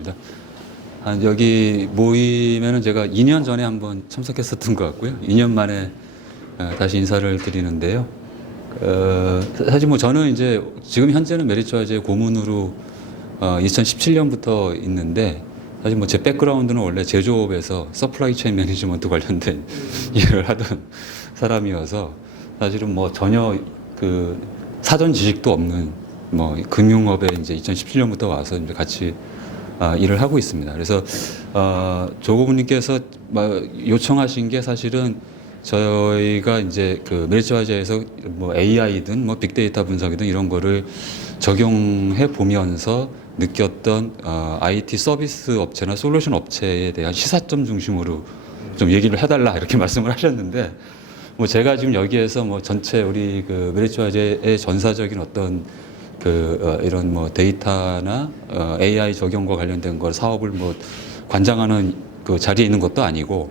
반갑습니다. 여기 모임에는 제가 2년 전에 한번 참석했었던 것 같고요. 2년 만에 다시 인사를 드리는데요. 사실 뭐 저는 이제 지금 현재는 메리츠화재 고문으로 2017년부터 있는데, 사실 뭐 제 백그라운드는 원래 제조업에서 서플라이 체인 매니지먼트 관련된 일을 하던 사람이어서 사실은 뭐 전혀 그 사전 지식도 없는 뭐 금융업에 이제 2017년부터 와서 이제 같이 일을 하고 있습니다. 그래서 조 고문님께서 요청하신 게 사실은 저희가 이제 그 메리츠화재에서 뭐 AI든 뭐 빅데이터 분석이든 이런 거를 적용해 보면서 느꼈던 IT 서비스 업체나 솔루션 업체에 대한 시사점 중심으로 좀 얘기를 해달라 이렇게 말씀을 하셨는데, 뭐 제가 지금 여기에서 뭐 전체 우리 그 메리츠화재의 전사적인 어떤 이런 뭐 데이터나 AI 적용과 관련된 걸 사업을 뭐 관장하는 그 자리에 있는 것도 아니고,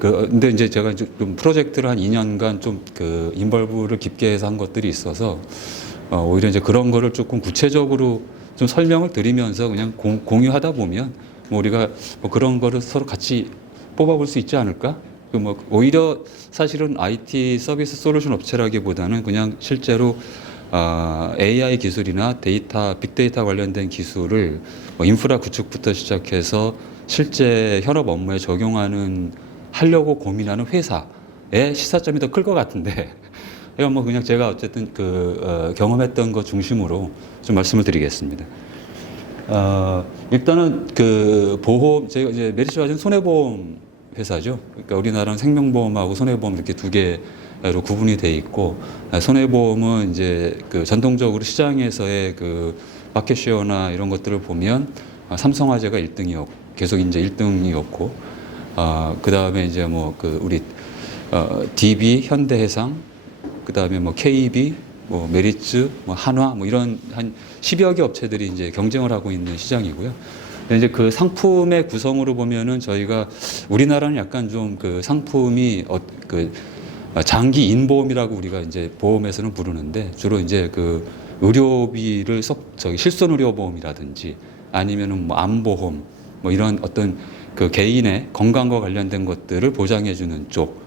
근데 이제 제가 좀 프로젝트를 한 2년간 좀 그 인벌브를 깊게 해서 한 것들이 있어서 오히려 이제 그런 거를 조금 구체적으로 좀 설명을 드리면서 그냥 공유하다 보면 뭐 우리가 뭐 그런 거를 서로 같이 뽑아볼 수 있지 않을까? 뭐 오히려 사실은 IT 서비스 솔루션 업체라기보다는 그냥 실제로 AI 기술이나 데이터, 빅데이터 관련된 기술을 뭐 인프라 구축부터 시작해서 실제 현업 업무에 하려고 고민하는 회사의 시사점이 더 클 것 같은데, 이건 뭐 그냥 제가 어쨌든 경험했던 것 중심으로 좀 말씀을 드리겠습니다. 일단은 제가 이제 메리츠화재는 손해보험 회사죠. 그러니까 우리나라는 생명보험하고 손해보험 이렇게 두 개로 구분이 돼 있고, 손해보험은 이제 전통적으로 시장에서의 마켓쉐어나 이런 것들을 보면 삼성화재가 1등이었고, 계속 이제 1등이었고, 그 다음에 이제 뭐 우리 DB, 현대해상, 그 다음에 뭐 KB, 뭐 메리츠, 뭐 한화, 뭐 이런 한 10여 개 업체들이 이제 경쟁을 하고 있는 시장이고요. 이제 그 상품의 구성으로 보면은 저희가 우리나라는 약간 좀 상품이 장기 인보험이라고 우리가 이제 보험에서는 부르는데, 주로 이제 의료비를 실손 의료보험이라든지 아니면은 뭐 암보험, 뭐 이런 어떤 개인의 건강과 관련된 것들을 보장해주는 쪽,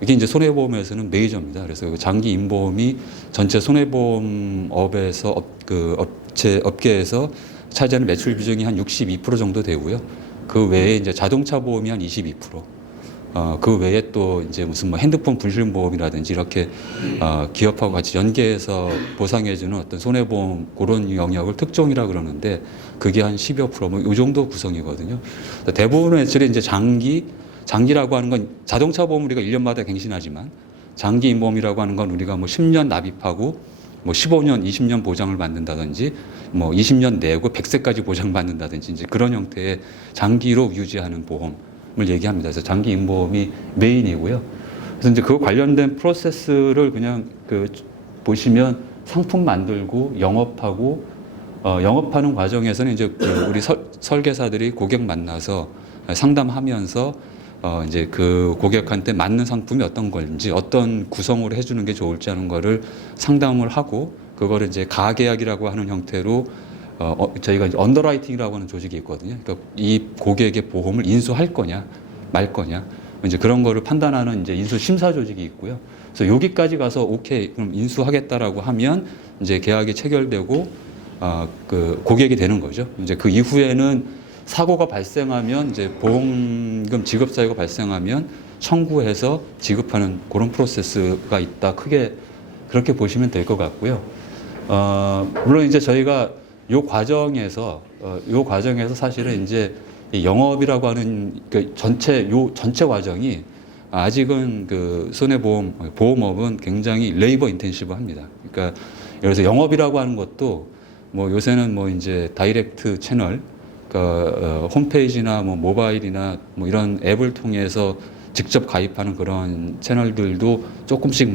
이게 이제 손해보험에서는 메이저입니다. 그래서 장기 인보험이 전체 손해보험업에서 업계에서 차지하는 매출 비중이 한 62% 정도 되고요. 그 외에 이제 자동차 보험이 한 22%. 그 외에 또 이제 무슨 뭐 핸드폰 불신 보험이라든지 이렇게 기업하고 같이 연계해서 보상해주는 어떤 손해보험 그런 영역을 특종이라 그러는데, 그게 한 10여 %, 뭐 이 정도 구성이거든요. 대부분의 매출이 이제 장기라고 하는 건 자동차 보험 우리가 1년마다 갱신하지만, 장기 인보험이라고 하는 건 우리가 뭐 10년 납입하고 뭐 15년, 20년 보장을 받는다든지, 뭐 20년 내고 100세까지 보장받는다든지 이제 그런 형태의 장기로 유지하는 보험을 얘기합니다. 그래서 장기 인보험이 메인이고요. 그래서 이제 그 관련된 프로세스를 그냥 보시면 상품 만들고 영업하고, 영업하는 과정에서는 이제 우리 설계사들이 고객 만나서 상담하면서 이제 그 고객한테 맞는 상품이 어떤 건지, 어떤 구성으로 해주는 게 좋을지 하는 거를 상담을 하고, 그거를 이제 가계약이라고 하는 형태로 저희가 이제 언더라이팅이라고 하는 조직이 있거든요. 그러니까 이 고객의 보험을 인수할 거냐 말 거냐, 이제 그런 거를 판단하는 이제 인수 심사 조직이 있고요. 그래서 여기까지 가서 오케이 그럼 인수하겠다라고 하면 이제 계약이 체결되고 고객이 되는 거죠. 이제 그 이후에는 사고가 발생하면 이제 보험금 지급 사유가 발생하면 청구해서 지급하는 그런 프로세스가 있다. 크게 그렇게 보시면 될 것 같고요. 물론 이제 저희가 요 과정에서 사실은 이제 영업이라고 하는 전체 과정이 아직은 보험업은 굉장히 레이버 인텐시브합니다. 그러니까 그래서 영업이라고 하는 것도 뭐 요새는 뭐 이제 다이렉트 채널, 홈페이지나 뭐 모바일이나 뭐 이런 앱을 통해서 직접 가입하는 그런 채널들도 조금씩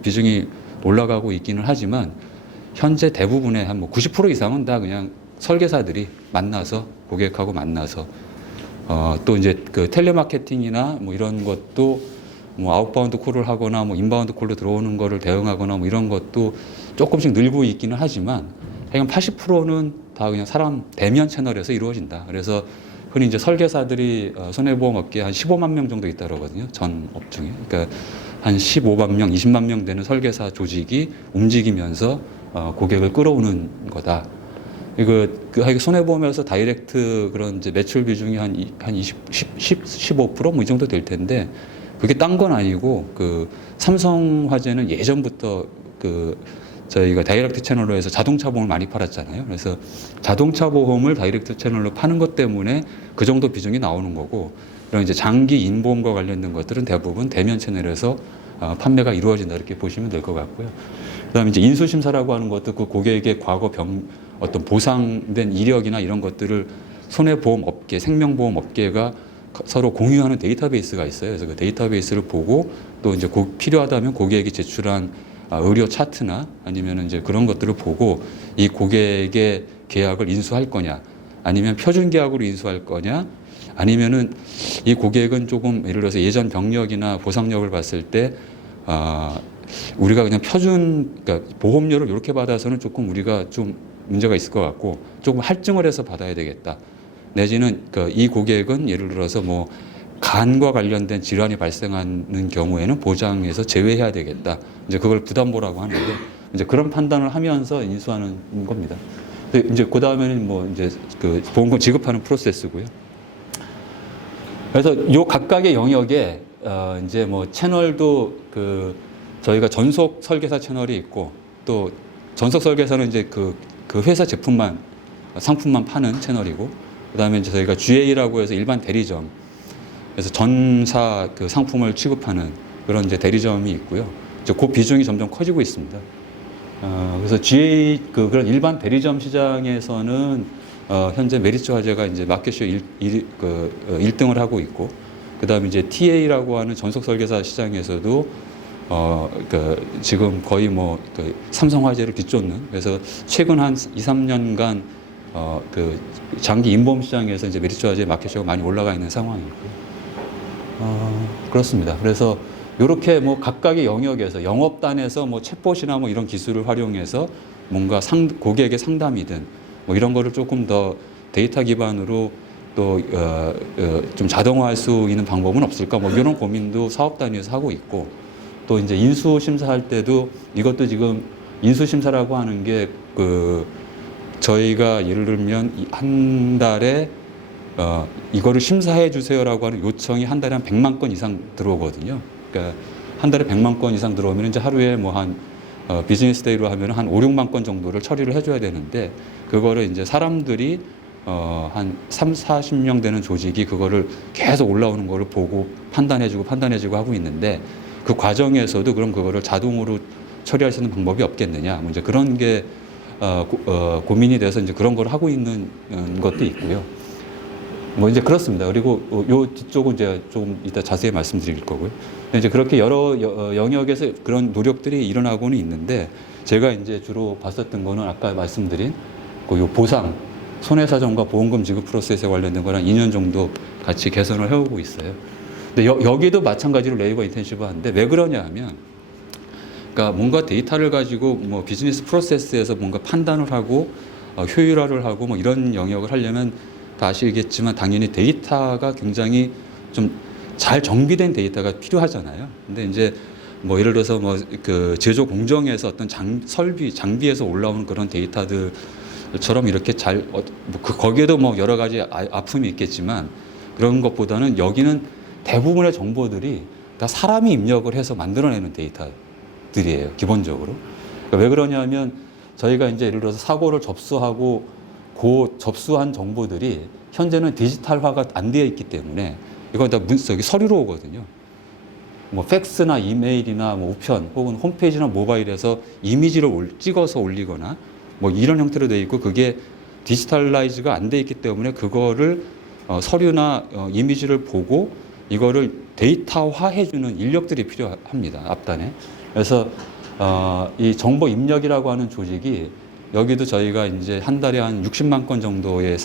비중이 올라가고 있기는 하지만, 현재 대부분의 한 90% 이상은 다 그냥 설계사들이 만나서 고객하고 만나서 또 이제 텔레마케팅이나 뭐 이런 것도 뭐 아웃바운드 콜을 하거나 뭐 인바운드 콜로 들어오는 거를 대응하거나 뭐 이런 것도 조금씩 늘고 있기는 하지만, 하여간 80%는 다 그냥 사람 대면 채널에서 이루어진다. 그래서 흔히 이제 설계사들이 손해보험 업계에 한 15만 명 정도 있다 그러거든요. 전 업 중에. 그러니까 한 15만 명, 20만 명 되는 설계사 조직이 움직이면서 고객을 끌어오는 거다. 이거 손해보험에서 다이렉트 그런 이제 매출 비중이 한 15%뭐 이 정도 될 텐데 그게 딴 건 아니고 그 삼성화재는 예전부터 그 저희가 다이렉트 채널로 해서 자동차 보험을 많이 팔았잖아요. 그래서 자동차 보험을 다이렉트 채널로 파는 것 때문에 그 정도 비중이 나오는 거고, 이런 이제 장기 인보험과 관련된 것들은 대부분 대면 채널에서 판매가 이루어진다 이렇게 보시면 될 것 같고요. 그다음에 이제 인수심사라고 하는 것도 그 고객의 과거 어떤 보상된 이력이나 이런 것들을 손해보험 업계, 생명보험 업계가 서로 공유하는 데이터베이스가 있어요. 그래서 그 데이터베이스를 보고 또 이제 필요하다면 고객이 제출한 의료 차트나 아니면 이제 그런 것들을 보고 이 고객의 계약을 인수할 거냐, 아니면 표준 계약으로 인수할 거냐, 아니면은 이 고객은 조금 예를 들어서 예전 병력이나 보상력을 봤을 때 우리가 그냥 그러니까 보험료를 이렇게 받아서는 조금 우리가 좀 문제가 있을 것 같고 조금 할증을 해서 받아야 되겠다. 내지는 이 고객은 예를 들어서 뭐 간과 관련된 질환이 발생하는 경우에는 보장에서 제외해야 되겠다. 이제 그걸 부담보라고 하는데 이제 그런 판단을 하면서 인수하는 겁니다. 이제 그 다음에는 뭐 이제 그 보험금 지급하는 프로세스고요. 그래서 요 각각의 영역에 이제 뭐 채널도 그 저희가 전속 설계사 채널이 있고 또 전속 설계사는 이제 그 회사 제품만 상품만 파는 채널이고, 그다음에 이제 저희가 GA라고 해서 일반 대리점, 그래서 전사 그 상품을 취급하는 그런 이제 대리점이 있고요. 이제 그 비중이 점점 커지고 있습니다. 그래서 GA 그런 일반 대리점 시장에서는 현재 메리츠 화재가 이제 마켓쇼 1등을 하고 있고, 그다음에 이제 TA라고 하는 전속 설계사 시장에서도 지금 거의 삼성 화재를 뒤쫓는, 그래서 최근 한 2, 3년간 그 장기 인보험 시장에서 이제 메리츠 화재 마켓쇼가 많이 올라가 있는 상황이고요. 그렇습니다. 그래서 이렇게 뭐 각각의 영역에서 영업단에서 뭐 챗봇이나 뭐 이런 기술을 활용해서 뭔가 고객의 상담이든 뭐 이런 거를 조금 더 데이터 기반으로 또 좀 자동화할 수 있는 방법은 없을까, 뭐 이런 고민도 사업 단위에서 하고 있고, 또 이제 인수 심사할 때도 이것도 지금 인수 심사라고 하는 게 저희가 예를 들면 한 달에 이거를 심사해 주세요라고 하는 요청이 한 달에 한 100만 건 이상 들어오거든요. 그러니까 한 달에 100만 건 이상 들어오면 이제 하루에 뭐 한 비즈니스 데이로 하면 한 5, 6만 건 정도를 처리를 해줘야 되는데, 그거를 이제 사람들이 한 3, 40명 되는 조직이 그거를 계속 올라오는 거를 보고 판단해주고 하고 있는데, 그 과정에서도 그럼 그거를 자동으로 처리할 수 있는 방법이 없겠느냐, 뭐 이제 그런 게 고민이 돼서 이제 그런 걸 하고 있는 것도 있고요. 뭐 이제 그렇습니다. 그리고 요 뒤쪽은 이제 조금 이따 자세히 말씀드릴 거고요. 이제 그렇게 여러 영역에서 그런 노력들이 일어나고는 있는데, 제가 이제 주로 봤었던 거는 아까 말씀드린 요 보상, 손해사정과 보험금 지급 프로세스에 관련된 거랑 2년 정도 같이 개선을 해오고 있어요. 근데 여기도 마찬가지로 레이버 인텐시브한데, 왜 그러냐 하면, 그러니까 뭔가 데이터를 가지고 뭐 비즈니스 프로세스에서 뭔가 판단을 하고 효율화를 하고 뭐 이런 영역을 하려면 다 아시겠지만 당연히 데이터가 굉장히 좀 잘 정비된 데이터가 필요하잖아요. 근데 이제 뭐 예를 들어서 뭐 그 제조 공정에서 어떤 장비에서 올라오는 그런 데이터들처럼 이렇게 거기에도 뭐 여러 가지 아픔이 있겠지만, 그런 것보다는 여기는 대부분의 정보들이 다 사람이 입력을 해서 만들어내는 데이터들이에요, 기본적으로. 그러니까 왜 그러냐면, 저희가 이제 예를 들어서 사고를 접수하고 그 접수한 정보들이 현재는 디지털화가 안 되어 있기 때문에 이건 다 서류로 오거든요. 뭐 팩스나 이메일이나 뭐 우편 혹은 홈페이지나 모바일에서 이미지를 찍어서 올리거나 뭐 이런 형태로 되어 있고, 그게 디지털라이즈가 안 되어 있기 때문에 그거를 서류나 이미지를 보고 이거를 데이터화 해주는 인력들이 필요합니다, 앞단에. 그래서 이 정보 입력이라고 하는 조직이, 여기도 저희가 이제 한 달에 한 60만 건 정도의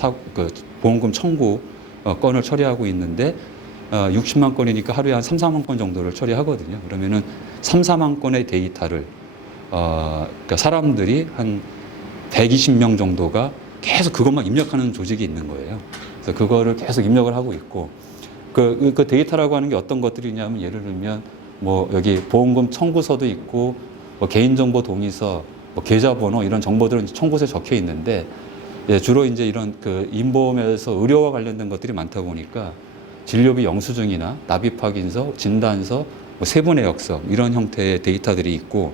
보험금 청구 건을 처리하고 있는데, 60만 건이니까 하루에 한 3, 4만 건 정도를 처리하거든요. 그러면은 3, 4만 건의 데이터를 그러니까 사람들이 한 120명 정도가 계속 그것만 입력하는 조직이 있는 거예요. 그래서 그거를 계속 입력을 하고 있고 그 데이터라고 하는 게 어떤 것들이냐면 예를 들면 뭐 여기 보험금 청구서도 있고 뭐 개인정보 동의서, 뭐 계좌번호 이런 정보들은 청구서에 적혀 있는데 예, 주로 이제 이런 그 인보험에서 의료와 관련된 것들이 많다 보니까 진료비 영수증이나 납입 확인서, 진단서, 뭐 세부 내역서 이런 형태의 데이터들이 있고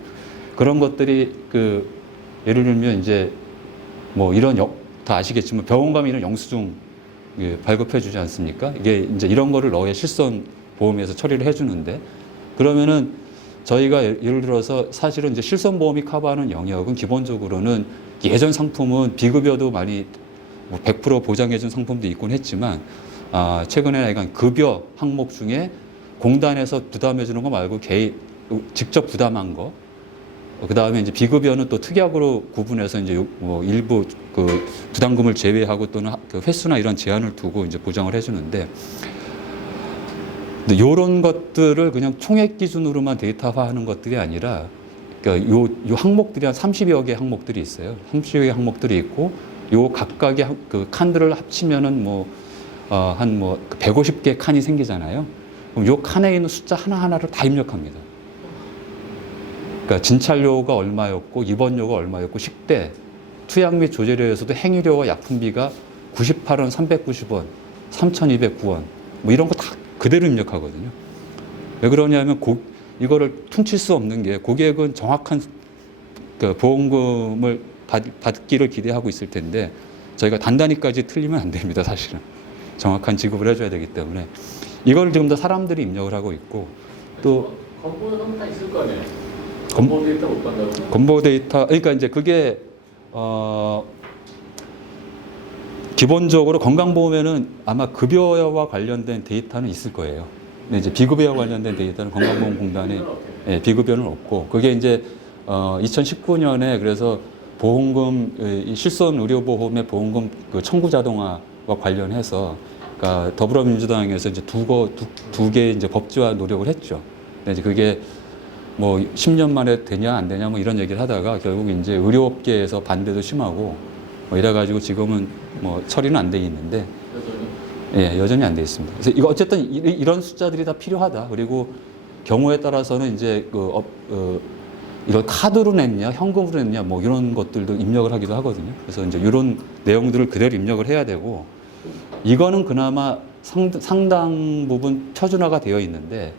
그런 것들이 그 예를 들면 이제 뭐 이런 다 아시겠지만 병원 가면 이런 영수증 발급해 주지 않습니까? 이게 이제 이런 거를 넣어야 실손 보험에서 처리를 해 주는데 그러면은 저희가 예를 들어서 사실은 이제 실손 보험이 커버하는 영역은 기본적으로는 예전 상품은 비급여도 많이 뭐 100% 보장해 준 상품도 있곤 했지만 최근에 약간 급여 항목 중에 공단에서 부담해 주는 거 말고 개인 직접 부담한 거 그다음에 이제 비급여는 또 특약으로 구분해서 이제 뭐 일부 그 부담금을 제외하고 또는 그 횟수나 이런 제한을 두고 이제 보장을 해주는데, 근데 이런 것들을 그냥 총액 기준으로만 데이터화하는 것들이 아니라, 그러니까 요 항목들이 한 30여 개 항목들이 있어요. 30여 개 항목들이 있고, 요 각각의 그 칸들을 합치면은 뭐 한 뭐 150개 칸이 생기잖아요. 그럼 요 칸에 있는 숫자 하나 하나를 다 입력합니다. 그러니까 진찰료가 얼마였고 입원료가 얼마였고 식대, 투약 및 조제료에서도 행위료와 약품비가 98원, 390원, 3,209원 뭐 이런 거 다 그대로 입력하거든요. 왜 그러냐면 이거를 퉁칠 수 없는 게 고객은 정확한 그 보험금을 받기를 기대하고 있을 텐데 저희가 단단히까지 틀리면 안 됩니다. 사실은 정확한 지급을 해줘야 되기 때문에 이걸 지금 다 사람들이 입력을 하고 있고 또 건보는 다 있을 거 아니에요. 건보 데이터 못 받는다고? 건보 데이터, 그러니까 이제 그게, 기본적으로 건강보험에는 아마 급여와 관련된 데이터는 있을 거예요. 근데 이제 비급여와 관련된 데이터는 건강보험공단에, 예, 비급여는 없고, 그게 이제, 2019년에 그래서 보험금, 이 실손 의료보험의 보험금 그 청구 자동화와 관련해서, 그러니까 더불어민주당에서 이제 두 개 이제 법제화 노력을 했죠. 근데 이제 그게 뭐 10년 만에 되냐 안 되냐 뭐 이런 얘기를 하다가 결국 이제 의료업계에서 반대도 심하고 뭐 이래가지고 지금은 뭐 처리는 안 돼 있는데 예, 여전히 안 돼 있습니다. 그래서 이거 어쨌든 이런 숫자들이 다 필요하다. 그리고 경우에 따라서는 이제 이걸 카드로 냈냐 현금으로 냈냐 뭐 이런 것들도 입력을 하기도 하거든요. 그래서 이제 이런 내용들을 그대로 입력을 해야 되고 이거는 그나마 상당 부분 표준화가 되어 있는데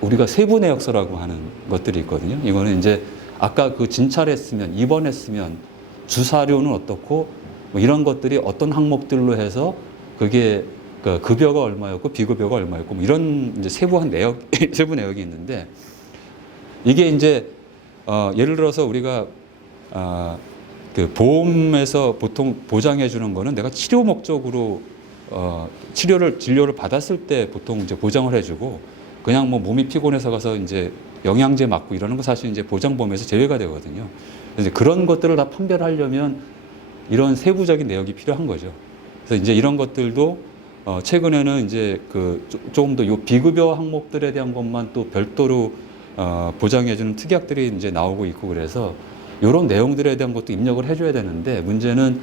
우리가 세부 내역서라고 하는 것들이 있거든요. 이거는 이제 아까 그 진찰했으면, 입원했으면 주사료는 어떻고 뭐 이런 것들이 어떤 항목들로 해서 그게 그 급여가 얼마였고 비급여가 얼마였고 뭐 이런 이제 세부한 내역, 세부 내역이 있는데 이게 이제 예를 들어서 우리가 그 보험에서 보통 보장해 주는 거는 내가 치료 목적으로 진료를 받았을 때 보통 이제 보장을 해주고 그냥 뭐 몸이 피곤해서 가서 이제 영양제 맞고 이러는 거 사실 이제 보장보험에서 제외가 되거든요. 그래서 그런 것들을 다 판별하려면 이런 세부적인 내역이 필요한 거죠. 그래서 이제 이런 것들도 최근에는 이제 그 조금 더 요 비급여 항목들에 대한 것만 또 별도로 보장해주는 특약들이 이제 나오고 있고 그래서 이런 내용들에 대한 것도 입력을 해줘야 되는데 문제는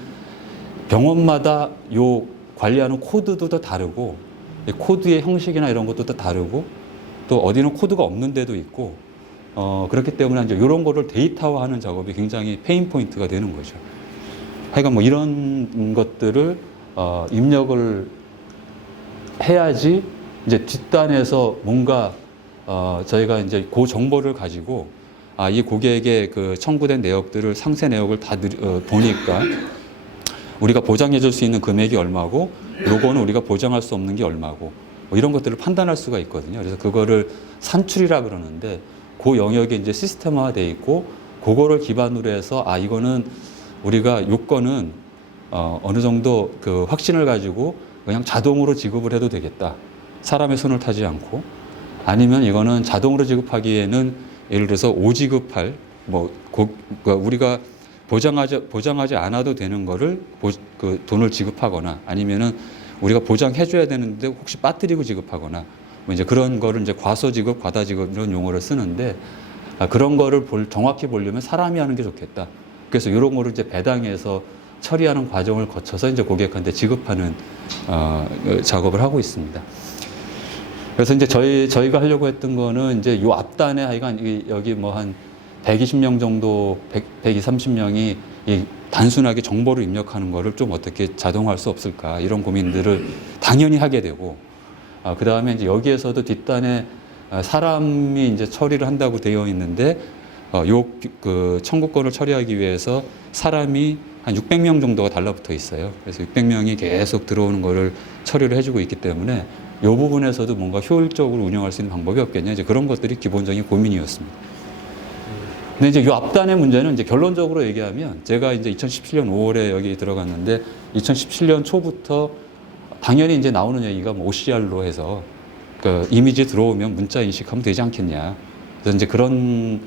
병원마다 요 관리하는 코드도 더 다르고 코드의 형식이나 이런 것도 더 다르고 또 어디는 코드가 없는 데도 있고 그렇기 때문에 이제 이런 거를 데이터화하는 작업이 굉장히 페인 포인트가 되는 거죠. 하여간 뭐 이런 것들을 입력을 해야지 이제 뒷단에서 뭔가 저희가 이제 그 정보를 가지고 이 고객의 그 청구된 내역들을 상세 내역을 다 보니까 우리가 보장해 줄 수 있는 금액이 얼마고 요거는 우리가 보장할 수 없는 게 얼마고 뭐 이런 것들을 판단할 수가 있거든요. 그래서 그거를 산출이라 그러는데 그 영역에 이제 시스템화되어 있고 그거를 기반으로 해서 이거는 우리가 요건은 어느 정도 그 확신을 가지고 그냥 자동으로 지급을 해도 되겠다. 사람의 손을 타지 않고 아니면 이거는 자동으로 지급하기에는 예를 들어서 오지급할 그러니까 우리가 보장하지 않아도 되는 거를 그 돈을 지급하거나 아니면은 우리가 보장해줘야 되는데 혹시 빠뜨리고 지급하거나 뭐 이제 그런 거를 이제 과소지급, 과다지급 이런 용어를 쓰는데 그런 거를 정확히 보려면 사람이 하는 게 좋겠다. 그래서 이런 거를 이제 배당해서 처리하는 과정을 거쳐서 이제 고객한테 지급하는 작업을 하고 있습니다. 그래서 이제 저희가 하려고 했던 거는 이제 요 앞단에 하여간 여기 뭐 한 120명 정도, 130명이 이 단순하게 정보를 입력하는 거를 좀 어떻게 자동화할 수 없을까 이런 고민들을 당연히 하게 되고, 그 다음에 이제 여기에서도 뒷단에 사람이 이제 처리를 한다고 되어 있는데, 그 청구권을 처리하기 위해서 사람이 한 600명 정도가 달라붙어 있어요. 그래서 600명이 계속 들어오는 거를 처리를 해주고 있기 때문에 이 부분에서도 뭔가 효율적으로 운영할 수 있는 방법이 없겠냐, 이제 그런 것들이 기본적인 고민이었습니다. 근데 이제 이 앞단의 문제는 이제 결론적으로 얘기하면, 제가 이제 2017년 5월에 여기 들어갔는데 2017년 초부터 당연히 이제 나오는 얘기가 뭐 OCR로 해서 그 이미지 들어오면 문자 인식하면 되지 않겠냐. 그래서 이제 그런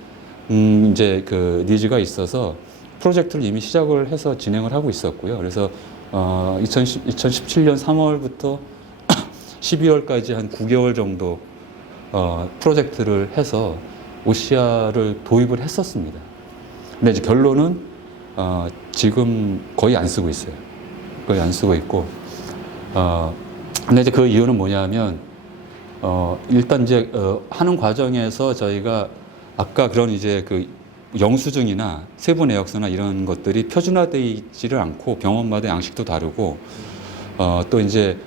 이제 그 니즈가 있어서 프로젝트를 이미 시작을 해서 진행을 하고 있었고요. 그래서 2017년 3월부터 12월까지 한 9개월 정도 프로젝트를 해서 OCR을 도입을 했었습니다. 근데 이제 결론은 지금 거의 안 쓰고 있어요. 거의 안 쓰고 있고, 근데 이제 그 이유는 뭐냐면, 일단 이제 하는 과정에서 저희가 아까 그런 이제 그 영수증이나 세부 내역서나 이런 것들이 표준화되어 있지를 않고 병원마다 양식도 다르고, 또 이제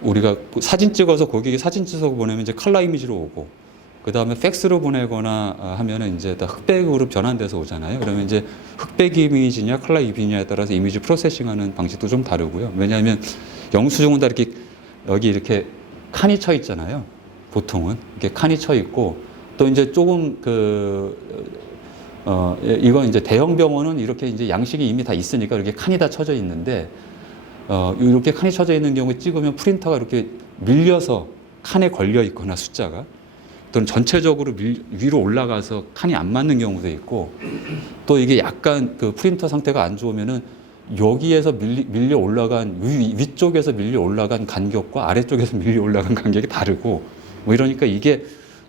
우리가 사진 찍어서 고객이 사진 찍어서 보내면 이제 컬러 이미지로 오고, 그 다음에 팩스로 보내거나 하면은 이제 다 흑백으로 변환돼서 오잖아요. 그러면 이제 흑백 이미지냐 컬러 이미지냐에 따라서 이미지 프로세싱하는 방식도 좀 다르고요. 왜냐하면 영수증은 다 이렇게 여기 이렇게 칸이 쳐 있잖아요. 보통은 이렇게 칸이 쳐 있고, 또 이제 조금 이건 이제 대형 병원은 이렇게 이제 양식이 이미 다 있으니까 이렇게 칸이 다 쳐져 있는데, 이렇게 칸이 쳐져 있는 경우에 찍으면 프린터가 이렇게 밀려서 칸에 걸려 있거나 숫자가, 또는 전체적으로 위로 올라가서 칸이 안 맞는 경우도 있고, 또 이게 약간 그 프린터 상태가 안 좋으면은 여기에서 밀려 올라간 위쪽에서 밀려 올라간 간격과 아래쪽에서 밀려 올라간 간격이 다르고, 뭐 이러니까 이게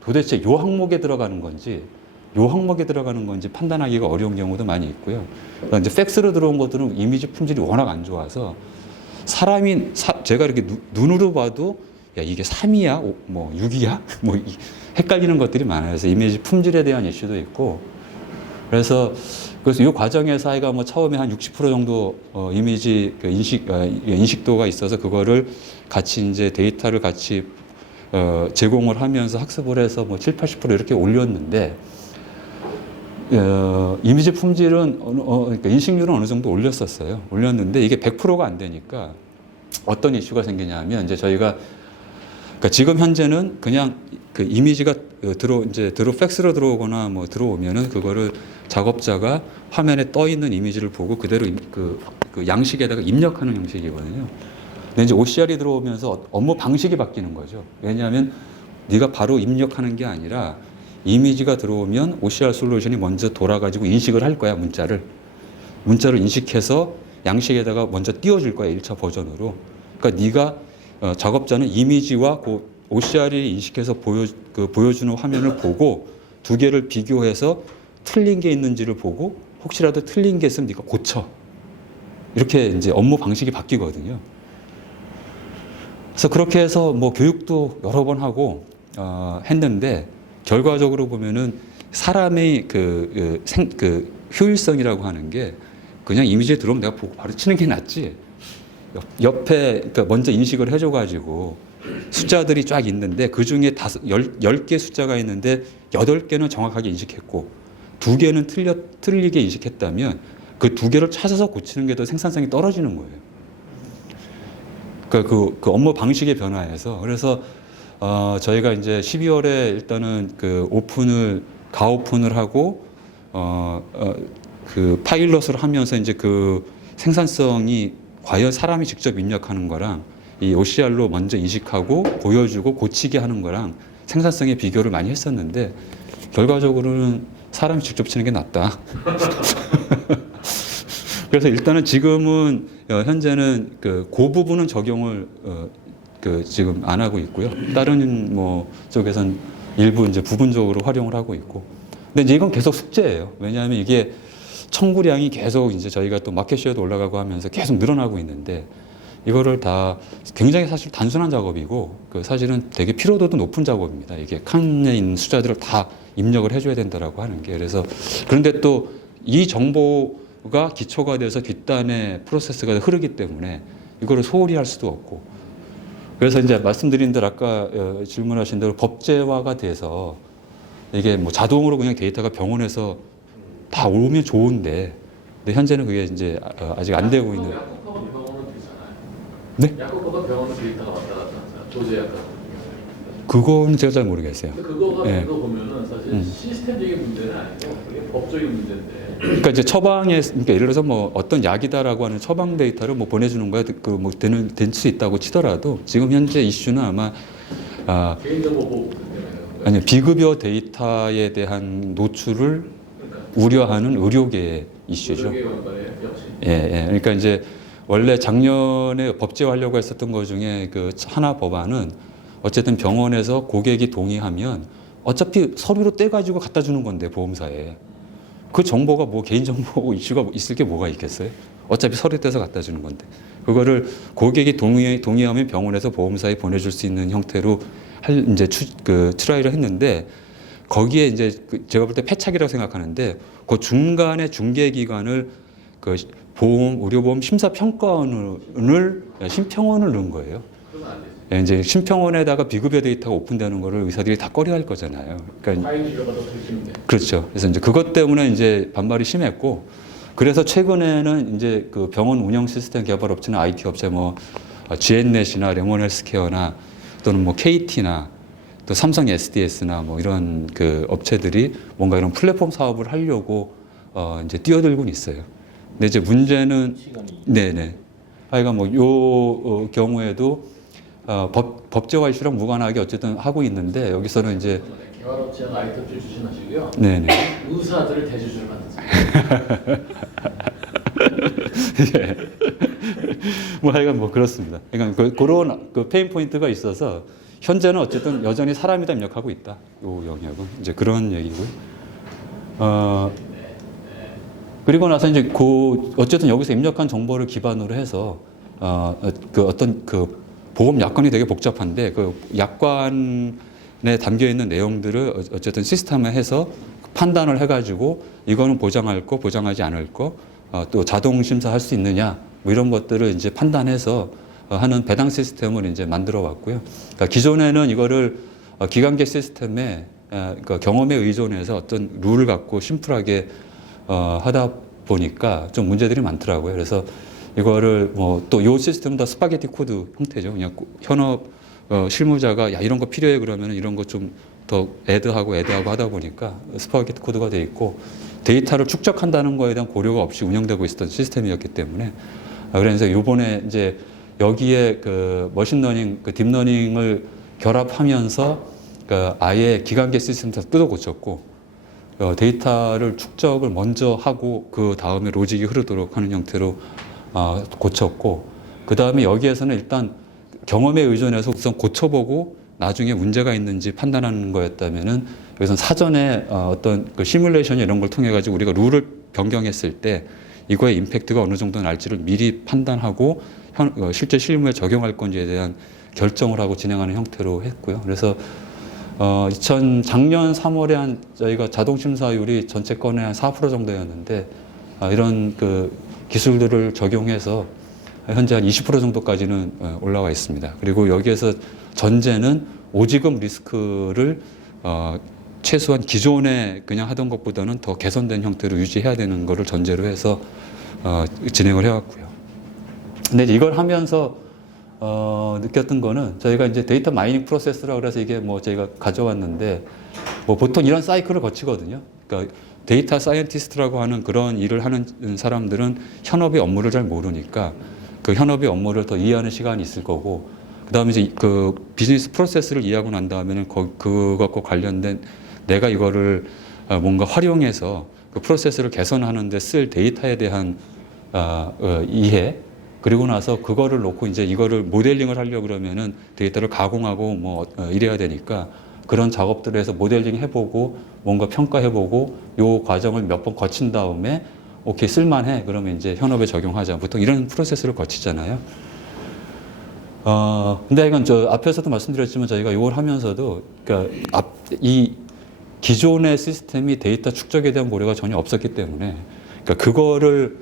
도대체 요 항목에 들어가는 건지 요 항목에 들어가는 건지 판단하기가 어려운 경우도 많이 있고요. 그러니까 이제 팩스로 들어온 것들은 이미지 품질이 워낙 안 좋아서 제가 이렇게 눈으로 봐도 야 이게 3이야? 뭐 6이야? 뭐 헷갈리는 것들이 많아요. 그래서 이미지 품질에 대한 이슈도 있고, 그래서 이 과정에서 아이가 뭐 처음에 한 60% 정도 이미지 그 인식도가 있어서 그거를 같이 이제 데이터를 같이 제공을 하면서 학습을 해서 뭐 7, 80% 이렇게 올렸는데, 이미지 품질은 그러니까 인식률은 어느 정도 올렸는데 이게 100%가 안 되니까 어떤 이슈가 생기냐면, 이제 저희가 그러니까 지금 현재는 그냥 그 이미지가 팩스로 들어오거나 뭐 들어오면은 그거를 작업자가 화면에 떠 있는 이미지를 보고 그대로 그 양식에다가 입력하는 형식이거든요. 근데 이제 OCR이 들어오면서 업무 방식이 바뀌는 거죠. 왜냐하면 네가 바로 입력하는 게 아니라 이미지가 들어오면 OCR 솔루션이 먼저 돌아가지고 인식을 할 거야, 문자를 인식해서 양식에다가 먼저 띄워줄 거야, 1차 버전으로. 그러니까 네가 작업자는 이미지와 그 OCR이 인식해서 보여주는 화면을 보고 두 개를 비교해서 틀린 게 있는지를 보고, 혹시라도 틀린 게 있으면 네가 고쳐. 이렇게 이제 업무 방식이 바뀌거든요. 그래서 그렇게 해서 뭐 교육도 여러 번 하고 했는데, 결과적으로 보면은 사람의 그 효율성이라고 하는 게 그냥 이미지에 들어오면 내가 보고 바로 치는 게 낫지. 옆에 그러니까 먼저 인식을 해줘가지고 숫자들이 쫙 있는데 그 중에 10개 숫자가 있는데 8개는 정확하게 인식했고 2개는 틀리게 인식했다면 그 2개를 찾아서 고치는 게 더 생산성이 떨어지는 거예요. 그러니까 그 업무 방식의 변화에서. 그래서 저희가 이제 12월에 일단은 그 가오픈을 하고 그 파일럿을 하면서 이제 그 생산성이 과연 사람이 직접 입력하는 거랑 이 OCR로 먼저 인식하고 보여주고 고치게 하는 거랑 생산성의 비교를 많이 했었는데, 결과적으로는 사람이 직접 치는 게 낫다. 그래서 일단은 지금은 현재는 그 부분은 적용을 지금 안 하고 있고요. 다른 뭐 쪽에선 일부 이제 부분적으로 활용을 하고 있고. 근데 이제 이건 계속 숙제예요. 왜냐하면 이게 청구량이 계속 이제 저희가 또 마켓쉐어도 올라가고 하면서 계속 늘어나고 있는데 이거를 다 굉장히 사실 단순한 작업이고 그 사실은 되게 피로도도 높은 작업입니다. 이게 칸에 있는 숫자들을 다 입력을 해줘야 된다라고 하는 게 그래서 그런데 또 이 정보가 기초가 돼서 뒷단의 프로세스가 흐르기 때문에 이거를 소홀히 할 수도 없고 그래서 이제 말씀드린 대로 아까 질문하신 대로 법제화가 돼서 이게 뭐 자동으로 그냥 데이터가 병원에서 다 오면 좋은데 근데 현재는 그게 이제 아직 안 되고 있는. 약국하고 병원은 되잖아요. 네? 약국하고 병원은 데이터가 왔다 갔다 하잖아요. 조제약하고. 그건 제가 잘 모르겠어요. 근데 그거가 예. 그거 보면은 사실 시스템적인 문제는 아니고 그게 법적인 문제인데. 그러니까 이제 처방에 그러니까 예를 들어서 뭐 어떤 약이다라고 하는 처방 데이터를 뭐 보내주는 거야 그뭐 될 수 있다고 치더라도 지금 현재 이슈는 아마 개인정보 때문에. 아니 비급여 데이터에 대한 노출을 그러니까 우려하는 의료계의 이슈죠. 의료계 관련해 역시. 예. 그러니까 이제 원래 작년에 법제화하려고 했었던 것 중에 그 하나 법안은 어쨌든 병원에서 고객이 동의하면 어차피 서류로 떼가지고 갖다 주는 건데 보험사에 그 정보가 뭐 개인정보 이슈가 있을 게 뭐가 있겠어요? 어차피 서류 떼서 갖다 주는 건데 그거를 고객이 동의하면 병원에서 보험사에 보내줄 수 있는 형태로 이제 트라이를 했는데 거기에 이제 제가 볼 때 패착이라고 생각하는데 그 중간에 중개기관을 그 의료보험 심사평가원을 심평원을 넣은 거예요. 그건 안 되지. 예, 이제 심평원에다가 비급여 데이터가 오픈되는 거를 의사들이 다 꺼려할 거잖아요. 그러니까 파일 비교가 더 들키는데. 그렇죠. 그래서 이제 그것 때문에 이제 반발이 심했고, 그래서 최근에는 이제 그 병원 운영 시스템 개발 업체나 IT 업체 뭐 GN넷이나 레몬 헬스케어나 또는 뭐 KT나 또 삼성 SDS나 뭐 이런 그 업체들이 뭔가 이런 플랫폼 사업을 하려고 이제 뛰어들고는 있어요. 근데 이제 문제는 네네. 하여간 뭐 요 경우에도 법제화 이슈랑 무관하게 어쨌든 하고 있는데 여기서는 이제 개발업체랑 IT 업체 조심하시고요. 네네. 의사들을 대주주를 만드세요. 예. 뭐 하여간 뭐 그렇습니다. 그러니까 그런 그 페인 포인트가 있어서 현재는 어쨌든 여전히 사람이 다 입력하고 있다. 요 영역은 이제 그런 얘기고요. 그리고 나서 이제 어쨌든 여기서 입력한 정보를 기반으로 해서 그 어떤 그 보험 약관이 되게 복잡한데 그 약관에 담겨 있는 내용들을 어쨌든 시스템에 해서 판단을 해가지고 이거는 보장할 거, 보장하지 않을 거, 또 자동 심사할 수 있느냐 뭐 이런 것들을 이제 판단해서 하는 배당 시스템을 이제 만들어 왔고요. 그러니까 기존에는 이거를 기관계 시스템에 그러니까 경험에 의존해서 어떤 룰을 갖고 심플하게 하다 보니까 좀 문제들이 많더라고요. 그래서 이거를 뭐 또 요 시스템은 다 스파게티 코드 형태죠. 그냥 현업 실무자가 야 이런 거 필요해 그러면 이런 거 좀 더 애드하고 하다 보니까 스파게티 코드가 돼 있고 데이터를 축적한다는 거에 대한 고려가 없이 운영되고 있었던 시스템이었기 때문에 그래서 요번에 이제 여기에 그 머신러닝, 그 딥러닝을 결합하면서 그 아예 기관계 시스템을 뜯어 고쳤고 데이터를 축적을 먼저 하고 그 다음에 로직이 흐르도록 하는 형태로 고쳤고 그 다음에 여기에서는 일단 경험에 의존해서 우선 고쳐보고 나중에 문제가 있는지 판단하는 거였다면은 여기서 사전에 어떤 그 시뮬레이션 이런 걸 통해 가지고 우리가 룰을 변경했을 때 이거의 임팩트가 어느 정도 날지를 미리 판단하고 실제 실무에 적용할 건지에 대한 결정을 하고 진행하는 형태로 했고요. 그래서 작년 3월에 한 저희가 자동 심사율이 전체 건의 한 4% 정도였는데 이런 그 기술들을 적용해서 현재 한 20% 정도까지는 올라와 있습니다. 그리고 여기에서 전제는 오지급 리스크를 최소한 기존에 그냥 하던 것보다는 더 개선된 형태로 유지해야 되는 것을 전제로 해서 진행을 해왔고요. 근데 이걸 하면서 느꼈던 거는 저희가 이제 데이터 마이닝 프로세스라고 그래서 이게 뭐 저희가 가져왔는데 뭐 보통 이런 사이클을 거치거든요. 그러니까 데이터 사이언티스트라고 하는 그런 일을 하는 사람들은 현업의 업무를 잘 모르니까 그 현업의 업무를 더 이해하는 시간이 있을 거고 그다음에 이제 그 비즈니스 프로세스를 이해하고 난 다음에는 그것과 관련된 내가 이거를 뭔가 활용해서 그 프로세스를 개선하는 데 쓸 데이터에 대한 이해 그리고 나서 그거를 놓고 이제 이거를 모델링을 하려고 그러면은 데이터를 가공하고 뭐 이래야 되니까 그런 작업들을 해서 모델링 해보고 뭔가 평가해보고 요 과정을 몇 번 거친 다음에 오케이 쓸만해. 그러면 이제 현업에 적용하자. 보통 이런 프로세스를 거치잖아요. 근데 이건 저 앞에서도 말씀드렸지만 저희가 이걸 하면서도 그러니까 이 기존의 시스템이 데이터 축적에 대한 고려가 전혀 없었기 때문에 그러니까 그거를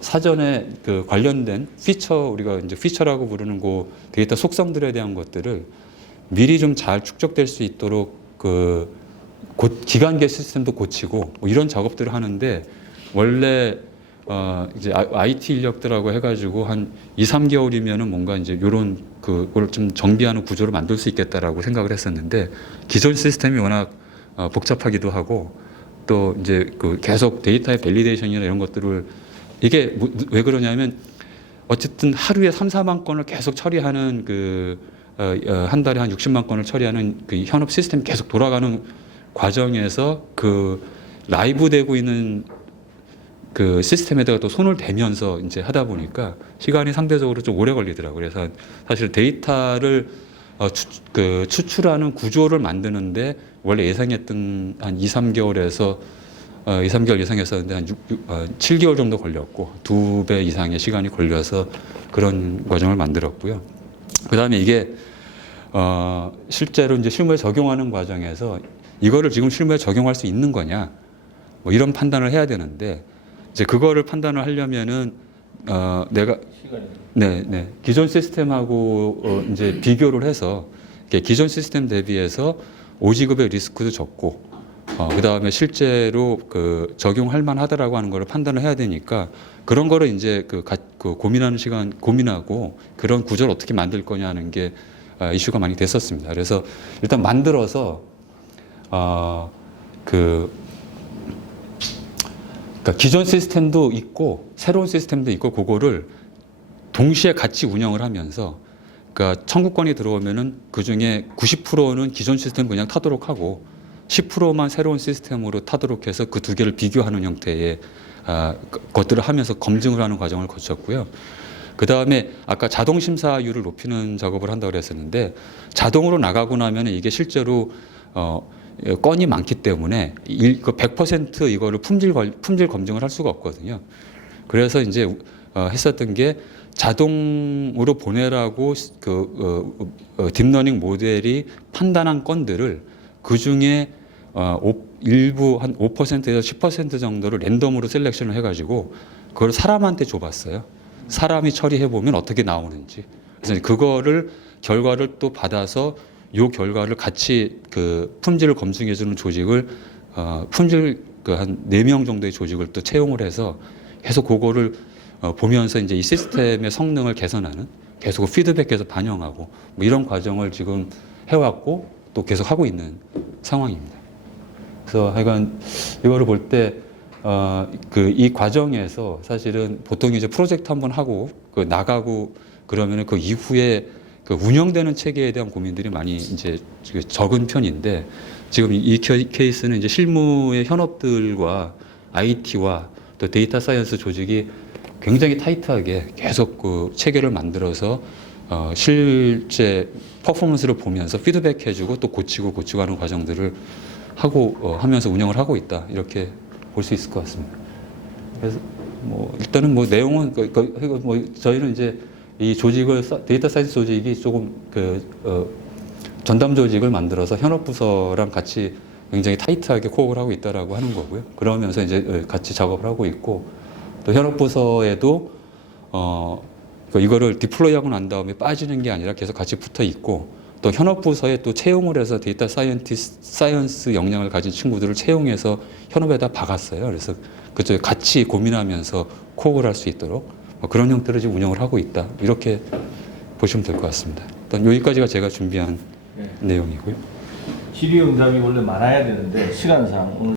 사전에 그 관련된 피처 우리가 이제 피처라고 부르는 그 데이터 속성들에 대한 것들을 미리 좀 잘 축적될 수 있도록 그 기간계 시스템도 고치고 뭐 이런 작업들을 하는데 원래 이제 IT 인력들하고 해가지고 한 2, 3개월이면은 뭔가 이제 요런 그걸 좀 정비하는 구조를 만들 수 있겠다라고 생각을 했었는데 기존 시스템이 워낙 복잡하기도 하고 또 이제 그 계속 데이터의 밸리데이션이나 이런 것들을 이게 왜 그러냐면 어쨌든 하루에 3, 4만 건을 계속 처리하는 한 달에 한 60만 건을 처리하는 그 현업 시스템이 계속 돌아가는 과정에서 그 라이브 되고 있는 그 시스템에다가 또 손을 대면서 이제 하다 보니까 시간이 상대적으로 좀 오래 걸리더라고요. 그래서 사실 데이터를 추출하는 구조를 만드는데 원래 예상했던 한 2, 3개월에서 2, 3개월 예상했었는데 한 7개월 정도 걸렸고 2배 이상의 시간이 걸려서 그런 과정을 만들었고요. 그다음에 이게 실제로 이제 실무에 적용하는 과정에서 이거를 지금 실무에 적용할 수 있는 거냐 뭐 이런 판단을 해야 되는데 이제 그거를 판단을 하려면은 내가 네 기존 시스템하고 이제 비교를 해서 기존 시스템 대비해서 오지급의 리스크도 적고 그 다음에 실제로 그 적용할 만하다라고 하는 거를 판단을 해야 되니까 그런 거를 이제 그 고민하는 시간 고민하고 그런 구조를 어떻게 만들 거냐 하는 게 이슈가 많이 됐었습니다. 그래서 일단 만들어서 그러니까 기존 시스템도 있고 새로운 시스템도 있고 그거를 동시에 같이 운영을 하면서 그러니까 청구권이 들어오면은 그 중에 90%는 기존 시스템 그냥 타도록 하고 10%만 새로운 시스템으로 타도록 해서 그 두 개를 비교하는 형태의 것들을 하면서 검증을 하는 과정을 거쳤고요. 그 다음에 아까 자동 심사율을 높이는 작업을 한다고 그랬었는데 자동으로 나가고 나면 이게 실제로 건이 많기 때문에 100% 이거를 품질 검증을 할 수가 없거든요. 그래서 이제 했었던 게 자동으로 보내라고 딥러닝 모델이 판단한 건들을 그 중에 일부 한 5%에서 10% 정도를 랜덤으로 셀렉션을 해가지고 그걸 사람한테 줘봤어요. 사람이 처리해보면 어떻게 나오는지. 그래서 그거를 결과를 또 받아서 요 결과를 같이 그 품질을 검증해주는 조직을 품질 한 4명 정도의 조직을 또 채용을 해서 계속 그거를 보면서 이제 이 시스템의 성능을 개선하는 계속 피드백해서 반영하고 뭐 이런 과정을 지금 해왔고 또 계속 하고 있는 상황입니다. 그래서 하여간 이거를 볼 때 이 과정에서 사실은 보통 이제 프로젝트 한번 하고 나가고 그러면은 그 이후에 그 운영되는 체계에 대한 고민들이 많이 이제 적은 편인데 지금 이 케이스는 이제 실무의 현업들과 IT와 또 데이터 사이언스 조직이 굉장히 타이트하게 계속 그 체계를 만들어서 실제 퍼포먼스를 보면서 피드백해주고 또 고치고 하는 과정들을 하고 하면서 운영을 하고 있다 이렇게 볼 수 있을 것 같습니다. 그래서 뭐 일단은 뭐 내용은 뭐 저희는 이제 이 조직을 데이터 사이언스 조직이 조금 전담 조직을 만들어서 현업 부서랑 같이 굉장히 타이트하게 코업을 하고 있다라고 하는 거고요. 그러면서 이제 같이 작업을 하고 있고 또 현업 부서에도 이거를 디플로이하고 난 다음에 빠지는 게 아니라 계속 같이 붙어 있고 또 현업 부서에 또 채용을 해서 데이터 사이언스 역량을 가진 친구들을 채용해서 현업에다 박았어요. 그래서 그쪽에 같이 고민하면서 코업을 할 수 있도록 그런 형태로 지금 운영을 하고 있다. 이렇게 보시면 될 것 같습니다. 일단 여기까지가 제가 준비한 내용이고요. 질의응답이 원래 많아야 되는데 시간상 오늘